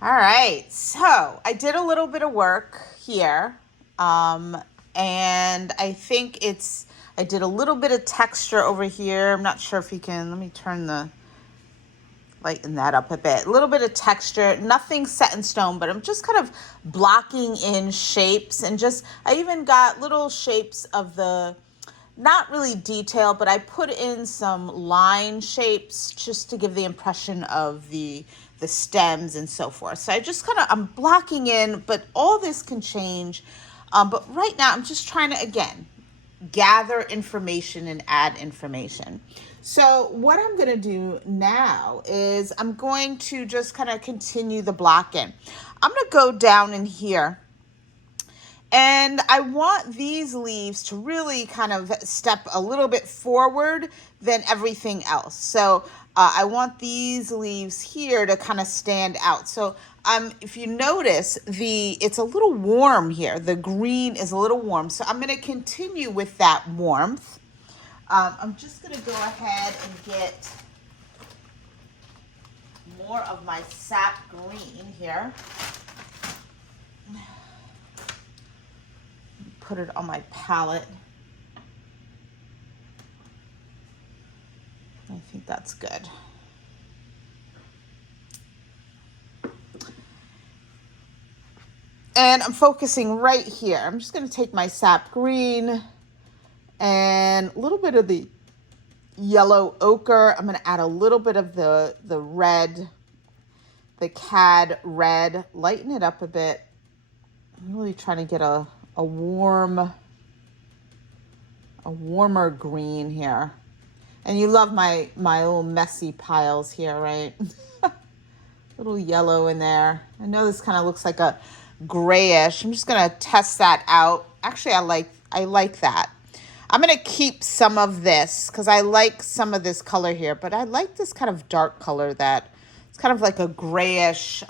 All right, so I did a little bit of work here, and I did a little bit of texture over here. I'm not sure if you can, let me lighten that up a bit. A little bit of texture, nothing set in stone, but I'm just kind of blocking in shapes I even got little shapes of not really detailed, but I put in some line shapes just to give the impression of the stems and so forth. So I'm blocking in, but all this can change. But right now I'm just trying to, again, gather information and add information. So what I'm going to do now is I'm going to just kind of continue the blocking. I'm going to go down in here, and I want these leaves to really kind of step a little bit forward than everything else. So I want these leaves here to kind of stand out. So if you notice, it's a little warm here. The green is a little warm. So I'm going to continue with that warmth. I'm just going to go ahead and get more of my sap green here. Put it on my palette. I think that's good. And I'm focusing right here. I'm just going to take my sap green and a little bit of the yellow ochre. I'm going to add a little bit of the red, the cad red, lighten it up a bit. I'm really trying to get a warmer green here. And you love my little messy piles here, right? Little yellow in there. I know this kind of looks like a grayish. I'm just going to test that out. Actually, I like that. I'm going to keep some of this because I like some of this color here, but I like this kind of dark color that it's kind of like a grayish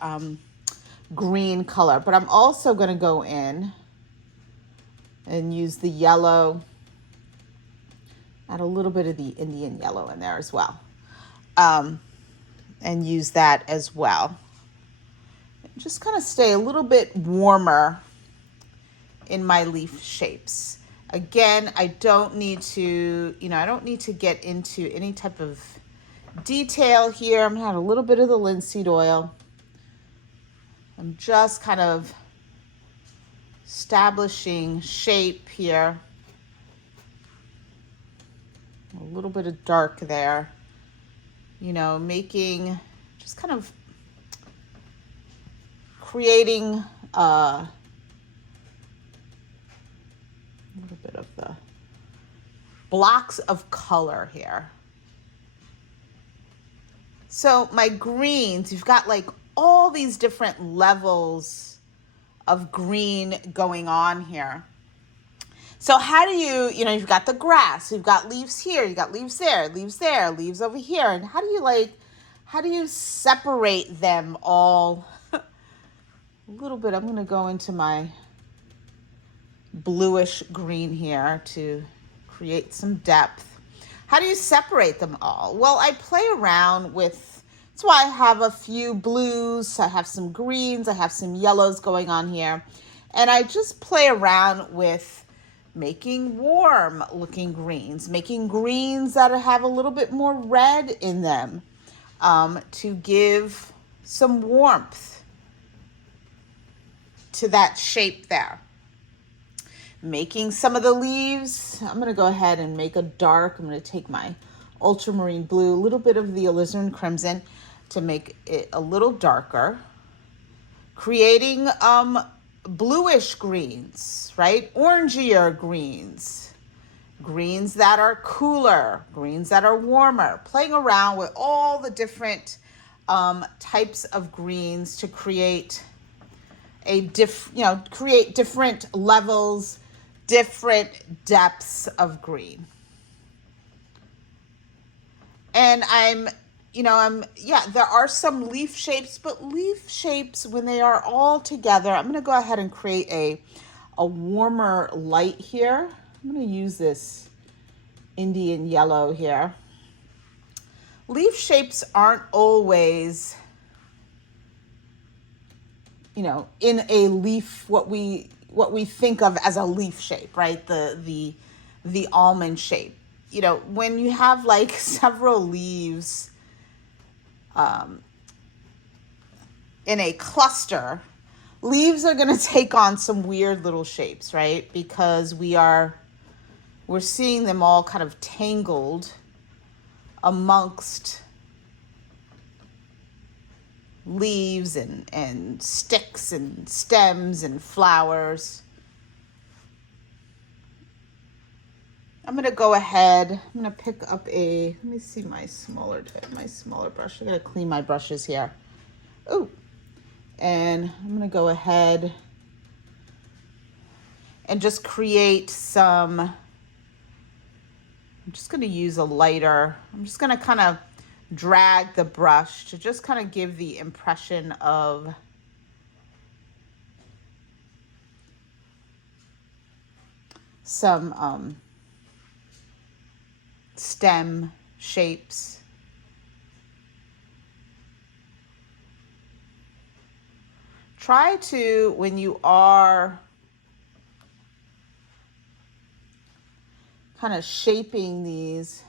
green color. But I'm also going to go in and use the yellow, add a little bit of the Indian yellow in there as well, and use that as well. Just kind of stay a little bit warmer in my leaf shapes. Again, I don't need to get into any type of detail here. I'm gonna add a little bit of the linseed oil. I'm just kind of establishing shape here. A little bit of dark there. Making, just kind of creating a little bit of the blocks of color here. So my greens, you've got like all these different levels of green going on here. So how do you've got the grass, you've got leaves here, you got leaves there, leaves over here. And how do you separate them all? A little bit, I'm going to go into my bluish green here to create some depth. How do you separate them all? Well, I play around with, that's why I have a few blues, I have some greens, I have some yellows going on here. And I just play around with making warm looking greens, making greens that have a little bit more red in them, to give some warmth to that shape there. Making some of the leaves, I'm going to go ahead and make a dark. I'm going to take my ultramarine blue, a little bit of the alizarin crimson to make it a little darker. Creating bluish greens, right? Orangier greens, greens that are cooler, greens that are warmer. Playing around with all the different types of greens to create create different levels, different depths of green. And there are some leaf shapes, but leaf shapes, when they are all together, I'm going to go ahead and create a warmer light here. I'm going to use this Indian yellow here. Leaf shapes aren't always in a leaf, what we think of as a leaf shape, right? The almond shape. When you have like several leaves in a cluster, leaves are going to take on some weird little shapes, right? Because we're seeing them all kind of tangled amongst leaves and sticks and stems and flowers. I'm going to go ahead. I'm going to pick up let me see my smaller brush. I got to clean my brushes here. Oh, and I'm going to go ahead and just create I'm just going to use a lighter. I'm just going to kind of drag the brush to just kind of give the impression of some stem shapes. Try to, when you are kind of shaping these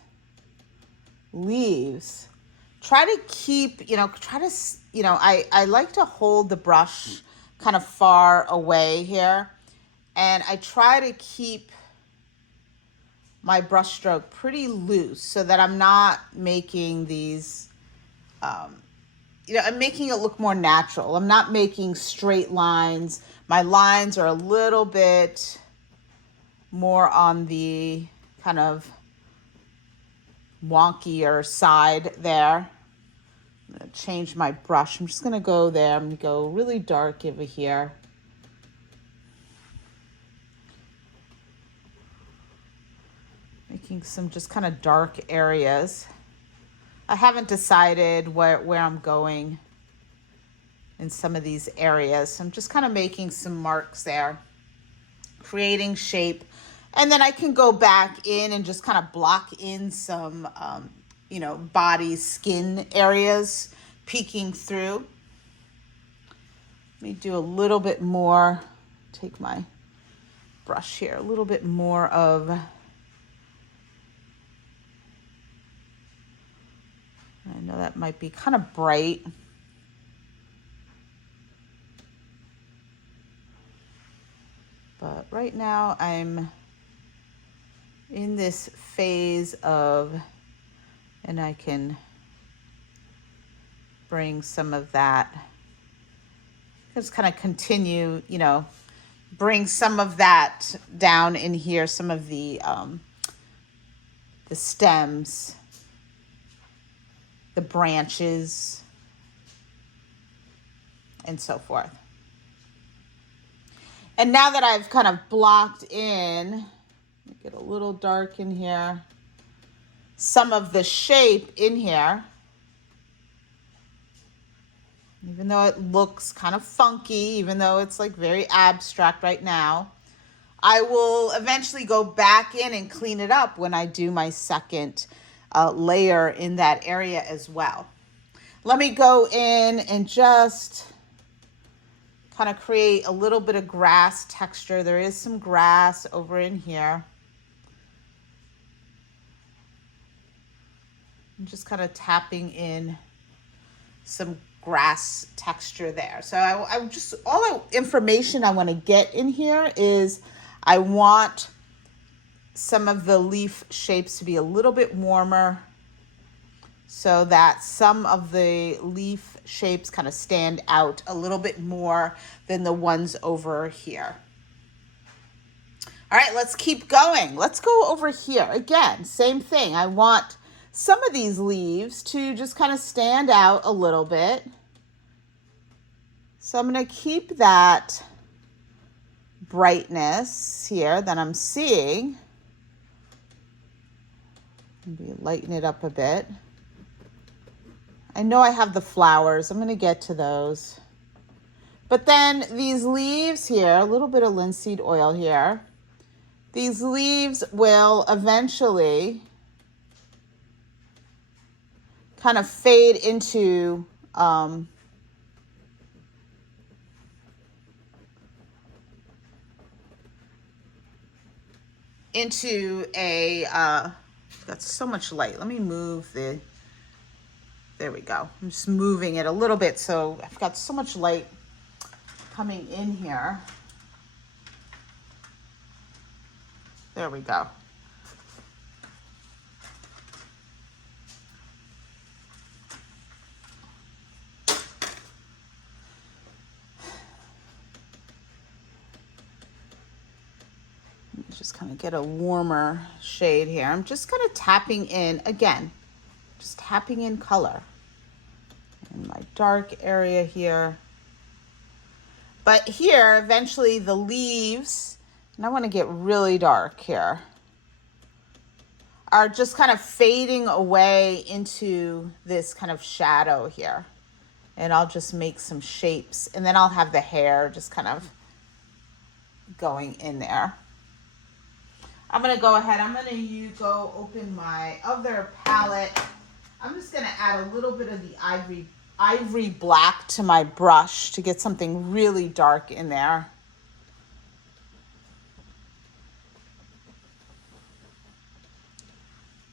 leaves, try to keep, I like to hold the brush kind of far away here, and I try to keep my brush stroke pretty loose so that I'm not making these, I'm making it look more natural. I'm not making straight lines. My lines are a little bit more on the kind of wonkier side there. I'm going to change my brush. I'm just going to go there. I'm going to go really dark over here. Making some just kind of dark areas. I haven't decided where I'm going in some of these areas. So I'm just kind of making some marks there, creating shape. And then I can go back in and just kind of block in some, body, skin areas peeking through. Let me do a little bit more, take my brush here, a little bit more of, I know that might be kind of bright. But right now I'm in this phase of, and I can bring some of that, just kind of continue, bring some of that down in here, some of the stems, the branches, and so forth. And now that I've kind of blocked in, let me get a little dark in here, some of the shape in here, even though it looks kind of funky, even though it's like very abstract right now, I will eventually go back in and clean it up when I do my second layer in that area as well. Let me go in and just kind of create a little bit of grass texture. There is some grass over in here. I'm just kind of tapping in some grass texture there. So I just, all the information I want to get in here is I want some of the leaf shapes to be a little bit warmer so that some of the leaf shapes kind of stand out a little bit more than the ones over here. All right, let's keep going. Let's go over here. Again, same thing. I want some of these leaves to just kind of stand out a little bit. So I'm going to keep that brightness here that I'm seeing. Maybe lighten it up a bit. I know I have the flowers. I'm going to get to those. But then these leaves here, a little bit of linseed oil here. These leaves will eventually kind of fade into into a, got so much light. Let me move there we go. I'm just moving it a little bit so I've got so much light coming in here. There we go. Just kind of get a warmer shade here. I'm just kind of tapping in, again, just tapping in color in my dark area here. But here, eventually the leaves, and I want to get really dark here, are just kind of fading away into this kind of shadow here. And I'll just make some shapes, and then I'll have the hair just kind of going in there. I'm going to go ahead, I'm going to go open my other palette. I'm just going to add a little bit of the ivory black to my brush to get something really dark in there.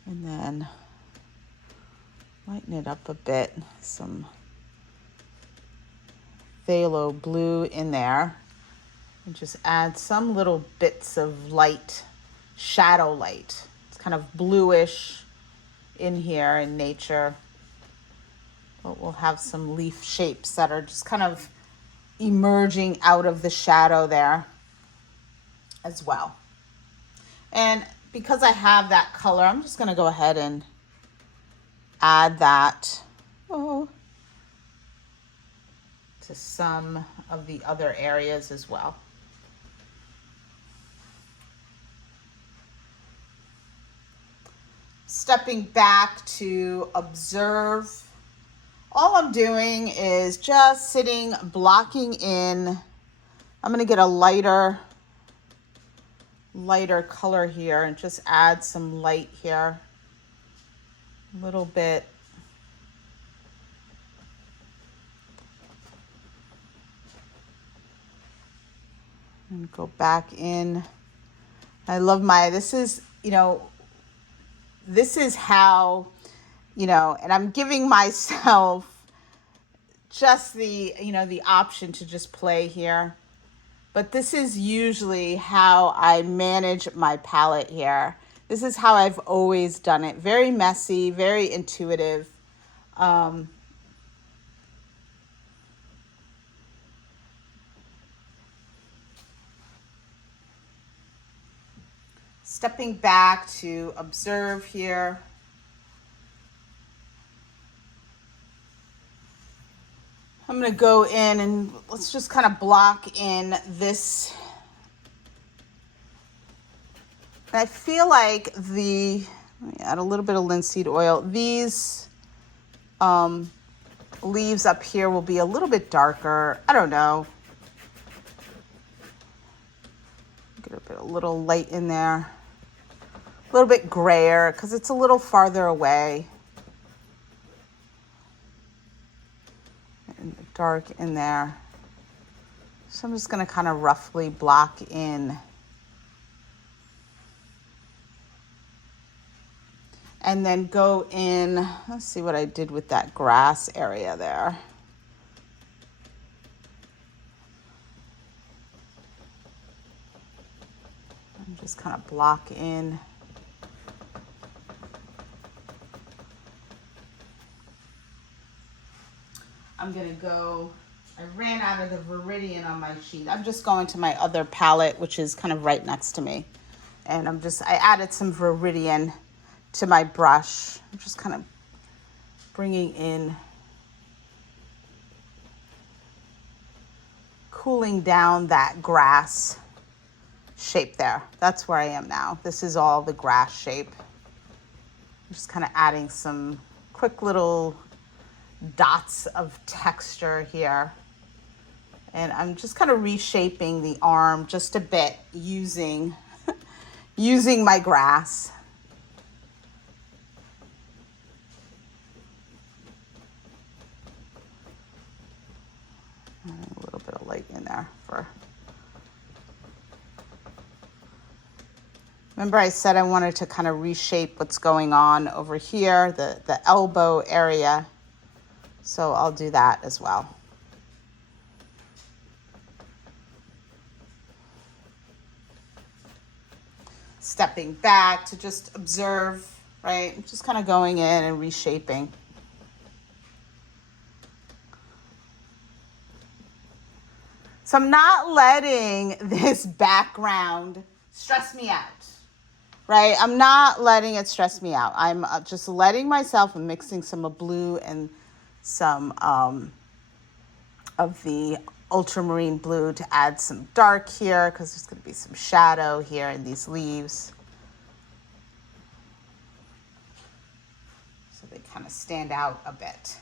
And then lighten it up a bit, some phthalo blue in there, and just add some little bits of light, shadow light. It's kind of bluish in here in nature, but we'll have some leaf shapes that are just kind of emerging out of the shadow there as well. And because I have that color, I'm just going to go ahead and add that to some of the other areas as well. Stepping back to observe, all I'm doing is just sitting, blocking in. I'm going to get a lighter color here and just add some light here, a little bit. And go back in. I love this is how, and I'm giving myself just the option to just play here. But this is usually how I manage my palette here. This is how I've always done it. Very messy, very intuitive. Stepping back to observe here. I'm going to go in and let's just kind of block in this. And I feel like let me add a little bit of linseed oil. These leaves up here will be a little bit darker. I don't know. Get a little light in there. A little bit grayer because it's a little farther away. And dark in there. So I'm just going to kind of roughly block in. And then go in, let's see what I did with that grass area there. And just kind of block in. I'm gonna go, I ran out of the Viridian on my sheet. I'm just going to my other palette, which is kind of right next to me. And I added some Viridian to my brush. I'm just kind of bringing in, cooling down that grass shape there. That's where I am now. This is all the grass shape. I'm just kind of adding some quick little dots of texture here. And I'm just kind of reshaping the arm just a bit using my grass. A little bit of light in there for Remember I said I wanted to kind of reshape what's going on over here, the elbow area. So I'll do that as well. Stepping back to just observe, right? Just kind of going in and reshaping. So I'm not letting this background stress me out, right? I'm not letting it stress me out. I'm just letting myself and mixing some of blue and some of the ultramarine blue to add some dark here because there's going to be some shadow here in these leaves. So they kind of stand out a bit.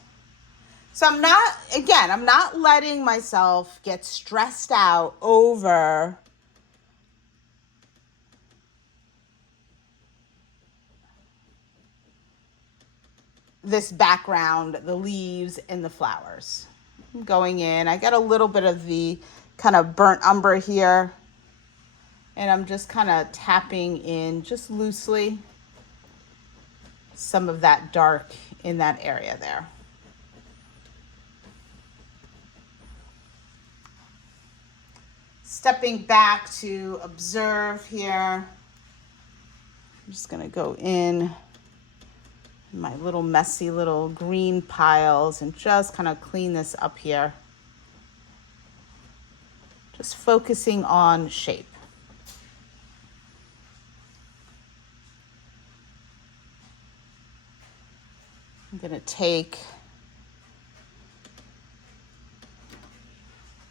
So I'm not letting myself get stressed out over this background, the leaves and the flowers. I'm going in, I got a little bit of the kind of burnt umber here, and I'm just kind of tapping in just loosely some of that dark in that area there. Stepping back to observe here. I'm just going to go in my little messy little green piles and just kind of clean this up here. Just focusing on shape. I'm going to take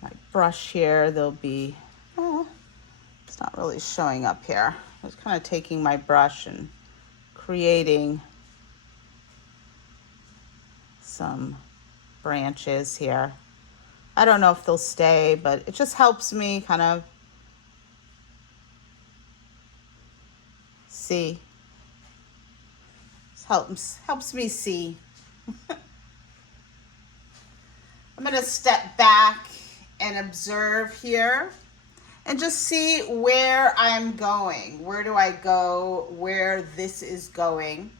my brush here. There'll be, it's not really showing up here. I was kind of taking my brush and creating some branches here. I don't know if they'll stay, but it just helps me kind of see. It helps me see. I'm going to step back and observe here and just see where I'm going. Where do I go? Where this is going.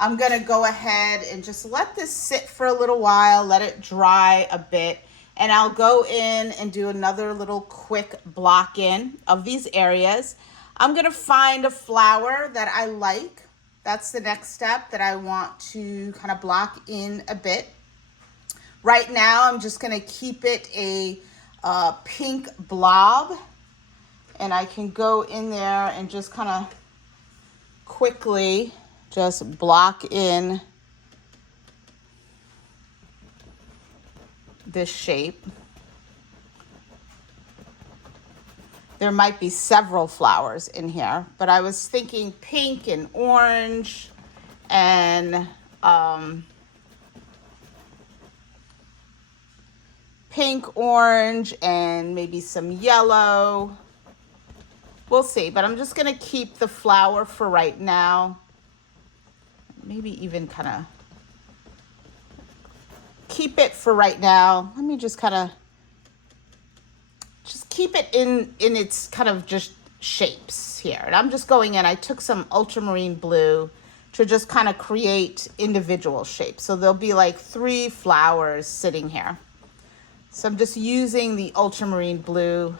I'm going to go ahead and just let this sit for a little while, let it dry a bit, and I'll go in and do another little quick block in of these areas. I'm going to find a flower that I like. That's the next step that I want to kind of block in a bit. Right now, I'm just going to keep it a pink blob, and I can go in there and just kind of quickly just block in this shape. There might be several flowers in here, but I was thinking pink and orange and pink, orange, and maybe some yellow. We'll see, but I'm just going to keep the flower for right now. Maybe even kind of keep it for right now. Let me just kind of just keep it in its kind of just shapes here. And I'm just going in. I took some ultramarine blue to just kind of create individual shapes. So there'll be like 3 flowers sitting here. So I'm just using the ultramarine blue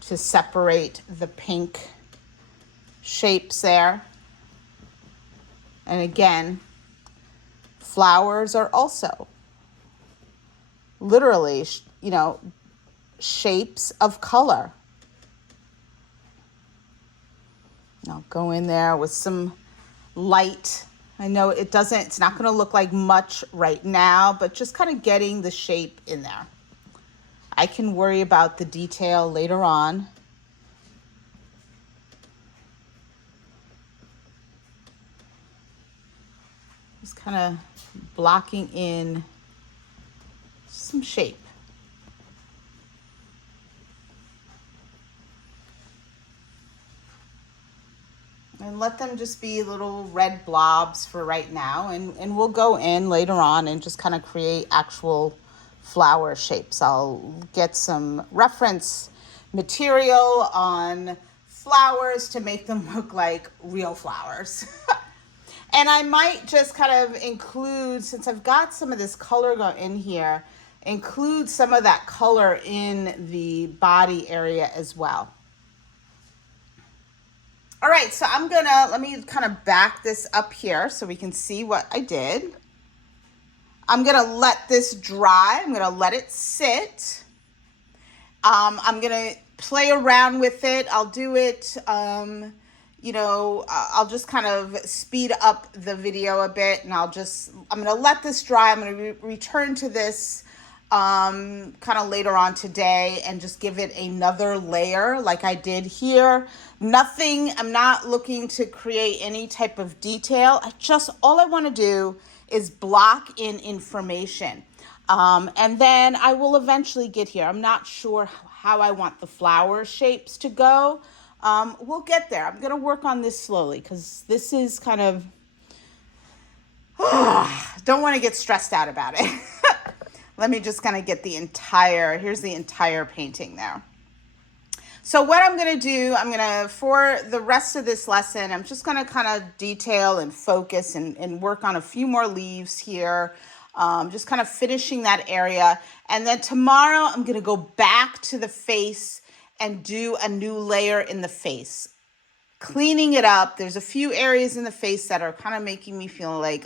to separate the pink shapes there. And again, flowers are also literally, shapes of color. I'll go in there with some light. I know it's not going to look like much right now, but just kind of getting the shape in there. I can worry about the detail later on. Just kind of blocking in some shape. And let them just be little red blobs for right now. And we'll go in later on and just kind of create actual flower shapes. I'll get some reference material on flowers to make them look like real flowers. And I might just kind of include, since I've got some of this color in here, include some of that color in the body area as well. All right, so let me kind of back this up here so we can see what I did. I'm gonna let this dry. I'm gonna let it sit. I'm gonna play around with it. I'll do it, I'll just kind of speed up the video a bit, and I'm gonna let this dry. I'm gonna return to this kind of later on today and just give it another layer like I did here. I'm not looking to create any type of detail. All I want to do is block in information. And then I will eventually get here. I'm not sure how I want the flower shapes to go. We'll get there. I'm going to work on this slowly because this is kind of, don't want to get stressed out about it. Let me just kind of get here's the entire painting there. So what I'm going to do, for the rest of this lesson, I'm just going to kind of detail and focus and work on a few more leaves here. Just kind of finishing that area. And then tomorrow I'm going to go back to the face and do a new layer in the face, cleaning it up. There's a few areas in the face that are kind of making me feel like,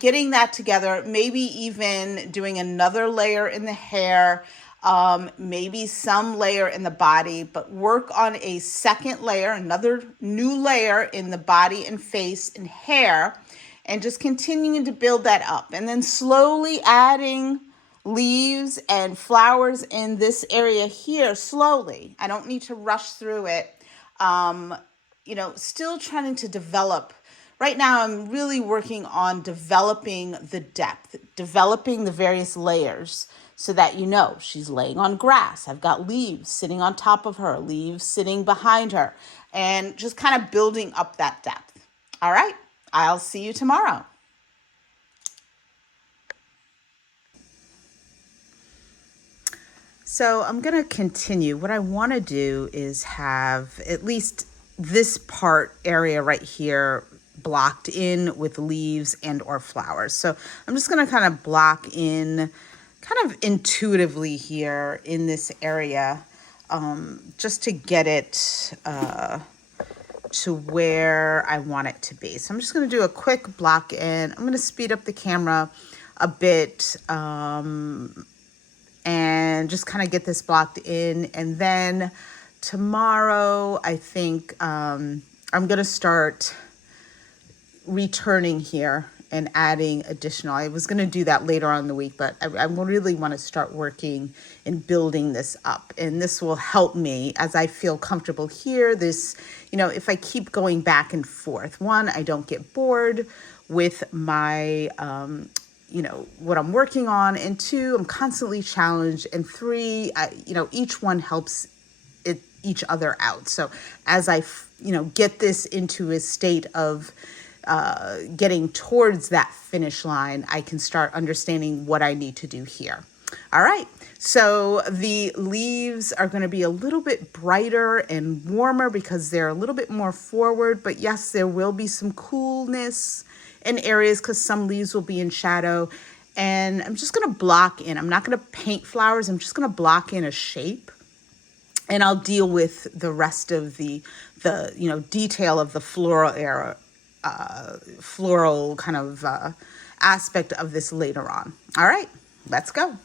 getting that together, maybe even doing another layer in the hair, maybe some layer in the body, but work on a second layer, another new layer in the body and face and hair, and just continuing to build that up. And then slowly adding leaves and flowers in this area here slowly. I don't need to rush through it. Still trying to develop. Right now, I'm really working on developing the depth, developing the various layers so that she's laying on grass. I've got leaves sitting on top of her, leaves sitting behind her, and just kind of building up that depth. All right, I'll see you tomorrow. So I'm going to continue. What I want to do is have at least this area right here blocked in with leaves and or flowers. So I'm just going to kind of block in kind of intuitively here in this area, just to get it to where I want it to be. So I'm just going to do a quick block in. I'm going to speed up the camera a bit, and just kind of get this blocked in. And then tomorrow, I think I'm going to start returning here and adding additional. I was going to do that later on in the week, but I really want to start working and building this up. And this will help me as I feel comfortable here. If I keep going back and forth, one, I don't get bored with my, what I'm working on. And two, I'm constantly challenged. And three, each one helps each other out. So as I, get this into a state of getting towards that finish line, I can start understanding what I need to do here. All right. So the leaves are going to be a little bit brighter and warmer because they're a little bit more forward. But yes, there will be some coolness in areas because some leaves will be in shadow. And I'm just going to block in. I'm not going to paint flowers. I'm just going to block in a shape. And I'll deal with the rest of the detail of the floral kind of aspect of this later on. All right, let's go.